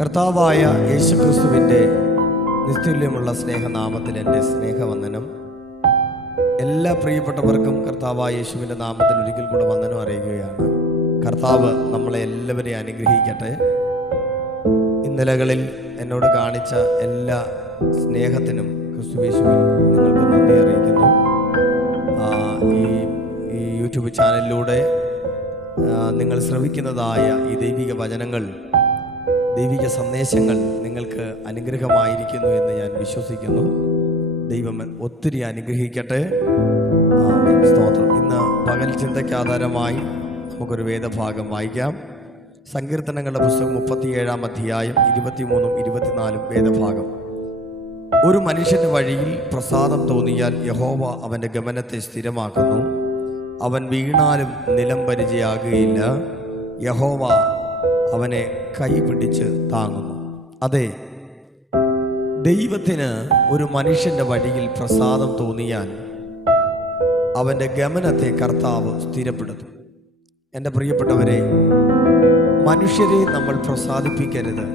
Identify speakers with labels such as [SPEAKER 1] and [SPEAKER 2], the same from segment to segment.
[SPEAKER 1] കർത്താവായ യേശുക്രിസ്തുവിന്റെ നിസ്തുല്യമുള്ള സ്നേഹനാമത്തിൽ എന്റെ സ്നേഹവന്ദനം. എല്ലാ പ്രിയപ്പെട്ടവർക്കും കർത്താവായ യേശുവിന്റെ നാമത്തിൽ ഒരിക്കൽ കൂടെ വന്ദനം അറിയുകയാണ്. കർത്താവ് നമ്മളെ എല്ലാവരെയും അനുഗ്രഹിക്കട്ടെ. ഇന്നലകളിൽ എന്നോട് കാണിച്ച എല്ലാ സ്നേഹത്തിനും ക്രിസ്തുവേശുവിൽ നിങ്ങൾക്ക് നന്ദി അറിയിക്കുന്നു. ഈ യൂട്യൂബ് ചാനലിലൂടെ നിങ്ങൾ ശ്രവിക്കുന്നതായ ഈ ദൈവിക വചനങ്ങൾ ദൈവിക സന്ദേശങ്ങൾ നിങ്ങൾക്ക് അനുഗ്രഹമായിരിക്കുന്നു എന്ന് ഞാൻ വിശ്വസിക്കുന്നു. ദൈവം ഒത്തിരി അനുഗ്രഹിക്കട്ടെ. സ്തോത്രം. ഇന്ന് പകൽ ചിന്തയ്ക്ക് ആധാരമായി നമുക്കൊരു വേദഭാഗം വായിക്കാം. സങ്കീർത്തനങ്ങളുടെ പുസ്തകം മുപ്പത്തിയേഴാം അധ്യായം ഇരുപത്തിമൂന്നും ഇരുപത്തിനാലും വേദഭാഗം. ഒരു മനുഷ്യന്റെ വഴിയിൽ പ്രസാദം തോന്നിയാൽ യഹോവ അവന്റെ ഗമനത്തെ സ്ഥിരമാക്കുന്നു. അവൻ വീണാലും നിലം പരിചയാകുകയില്ല. യഹോവ അവനെ കൈപിടിച്ച് താങ്ങുന്നു. അതെ ദൈവത്തിന് ഒരു മനുഷ്യന്റെ വഴിയിൽ പ്രസാദം തോന്നിയാൽ അവന്റെ ഗമനത്തെ കർത്താവ് സ്ഥിരപ്പെടുത്തും. എന്റെ പ്രിയപ്പെട്ടവരെ മനുഷ്യരെ നമ്മൾ പ്രസാദിപ്പിക്കരുത്.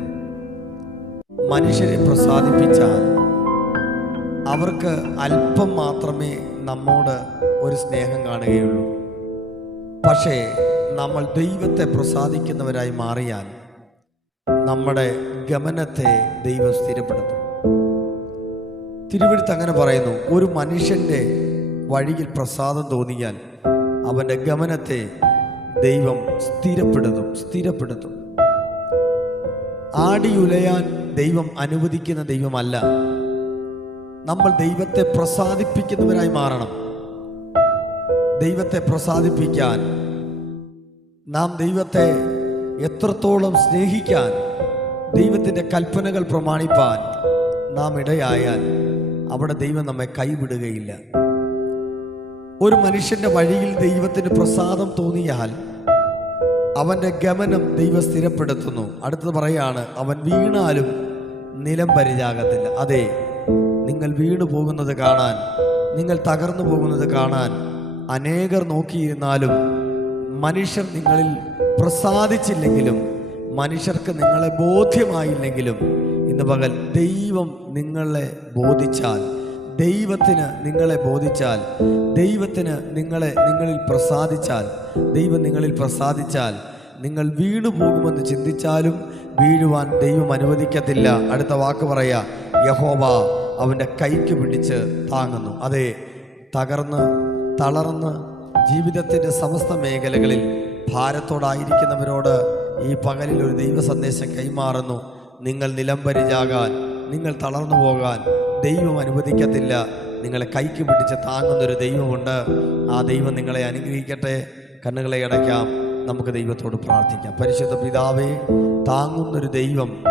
[SPEAKER 1] മനുഷ്യരെ പ്രസാദിപ്പിച്ചാൽ അവർക്ക് അല്പം മാത്രമേ നമ്മോട് ഒരു സ്നേഹം കാണുകയുള്ളൂ. പക്ഷേ നമ്മൾ ദൈവത്തെ പ്രസാദിക്കുന്നവരായി മാറിയാൽ നമ്മുടെ ഗമനത്തെ ദൈവം സ്ഥിരപ്പെടുത്തും. തിരുവഴുത്ത് അങ്ങനെ പറയുന്നു ഒരു മനുഷ്യന്റെ വഴിയിൽ പ്രസാദം തോന്നിയാൽ അവന്റെ ഗമനത്തെ ദൈവം സ്ഥിരപ്പെടുത്തും സ്ഥിരപ്പെടുത്തും. ആടിയുലയാൻ ദൈവം അനുവദിക്കുന്ന ദൈവമല്ല. നമ്മൾ ദൈവത്തെ പ്രസാദിപ്പിക്കുന്നവരായി മാറണം. ദൈവത്തെ പ്രസാദിപ്പിക്കാൻ നാം ദൈവത്തെ എത്രത്തോളം സ്നേഹിക്കാൻ ദൈവത്തിന്റെ കൽപ്പനകൾ പ്രമാണിപ്പാൻ നാം ഇടയായാൽ അവിടെ ദൈവം നമ്മെ കൈവിടുകയില്ല. ഒരു മനുഷ്യന്റെ വഴിയിൽ ദൈവത്തിന് പ്രസാദം തോന്നിയാൽ അവന്റെ ഗമനം ദൈവം സ്ഥിരപ്പെടുത്തുന്നു. അടുത്തത് പറയാണ് അവൻ വീണാലും നിലം പരിചാകത്തില്ല. അതെ നിങ്ങൾ വീണു പോകുന്നത് കാണാൻ നിങ്ങൾ തകർന്നു പോകുന്നത് കാണാൻ അനേകർ നോക്കിയിരുന്നാലും മനുഷ്യർ നിങ്ങളിൽ പ്രസാദിച്ചില്ലെങ്കിലും മനുഷ്യർക്ക് നിങ്ങളെ ബോധ്യമായില്ലെങ്കിലും ഇന്ന് പകൽ ദൈവം നിങ്ങളെ ബോധിച്ചാൽ ദൈവത്തിന് നിങ്ങളെ ബോധിച്ചാൽ ദൈവത്തിന് നിങ്ങളെ നിങ്ങളിൽ പ്രസാദിച്ചാൽ ദൈവം നിങ്ങളിൽ പ്രസാദിച്ചാൽ നിങ്ങൾ വീണു പോകുമെന്ന് ചിന്തിച്ചാലും വീഴുവാൻ ദൈവം അനുവദിക്കത്തില്ല. അടുത്ത വാക്ക് പറയാ യഹോബ അവന്റെ കൈക്ക് പിടിച്ച് താങ്ങുന്നു. അതെ തകർന്ന് തളർന്ന് ജീവിതത്തിന്റെ സമസ്ത മേഖലകളിൽ ഭാരത്തോടായിരിക്കുന്നവരോട് ഈ പകലിൽ ഒരു ദൈവ സന്ദേശം കൈമാറുന്നു. നിങ്ങൾ നിലംപരിചാകാൻ നിങ്ങൾ തളർന്നു പോകാൻ ദൈവം അനുവദിക്കത്തില്ല. നിങ്ങളെ കൈക്ക് പിടിച്ച് താങ്ങുന്നൊരു ദൈവമുണ്ട്. ആ ദൈവം നിങ്ങളെ അനുഗ്രഹിക്കട്ടെ. കണ്ണുകളെ അടയ്ക്കാം. നമുക്ക് ദൈവത്തോട് പ്രാർത്ഥിക്കാം. പരിശുദ്ധ പിതാവേ താങ്ങുന്നൊരു ദൈവം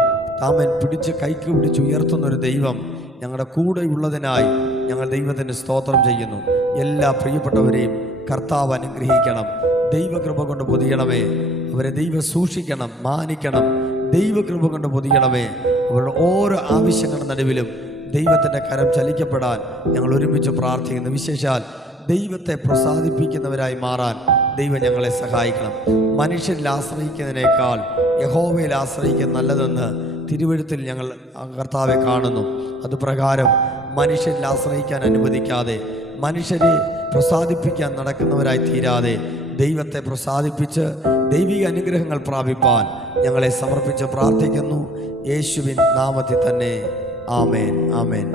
[SPEAKER 1] താമൻ പിടിച്ച് കൈക്ക് പിടിച്ച് ഉയർത്തുന്നൊരു ദൈവം ഞങ്ങളുടെ കൂടെ ഉള്ളതിനായി ഞങ്ങൾ ദൈവത്തിന് സ്തോത്രം ചെയ്യുന്നു. എല്ലാ പ്രിയപ്പെട്ടവരെയും കർത്താവ് അനുഗ്രഹിക്കണം. ദൈവകൃപ കൊണ്ട് പൊതിയണമേ. അവരെ ദൈവം സൂക്ഷിക്കണം മാനിക്കണം. ദൈവകൃപ കൊണ്ട് പൊതിയണമേ. അവരുടെ ഓരോ ആവശ്യങ്ങളുടെ നടുവിലും ദൈവത്തിന്റെ കരം ചലിക്കപ്പെടാൻ ഞങ്ങൾ ഒരുമിച്ച് പ്രാർത്ഥിക്കുന്നു. വിശേഷാൽ ദൈവത്തെ പ്രസാദിപ്പിക്കുന്നവരായി മാറാൻ ദൈവം ഞങ്ങളെ സഹായിക്കണം. മനുഷ്യരിൽ ആശ്രയിക്കുന്നതിനേക്കാൾ യഹോവയിൽ ആശ്രയിക്കുന്ന നല്ലതെന്ന് തിരുവഴുത്തിൽ ഞങ്ങൾ കർത്താവെ കാണുന്നു. അതുപ്രകാരം മനുഷ്യരിൽ ആശ്രയിക്കാൻ അനുവദിക്കാതെ മനുഷ്യരെ പ്രസാദിപ്പിക്കാൻ നടക്കുന്നവരായി തീരാതെ ദൈവത്തെ പ്രസാദിപ്പിച്ച് ദൈവിക അനുഗ്രഹങ്ങൾ പ്രാപിപ്പാൻ ഞങ്ങളെ സമർപ്പിച്ച് പ്രാർത്ഥിക്കുന്നു. യേശുവിൻ നാമത്തിൽ തന്നെ. ആമേൻ. ആമേൻ.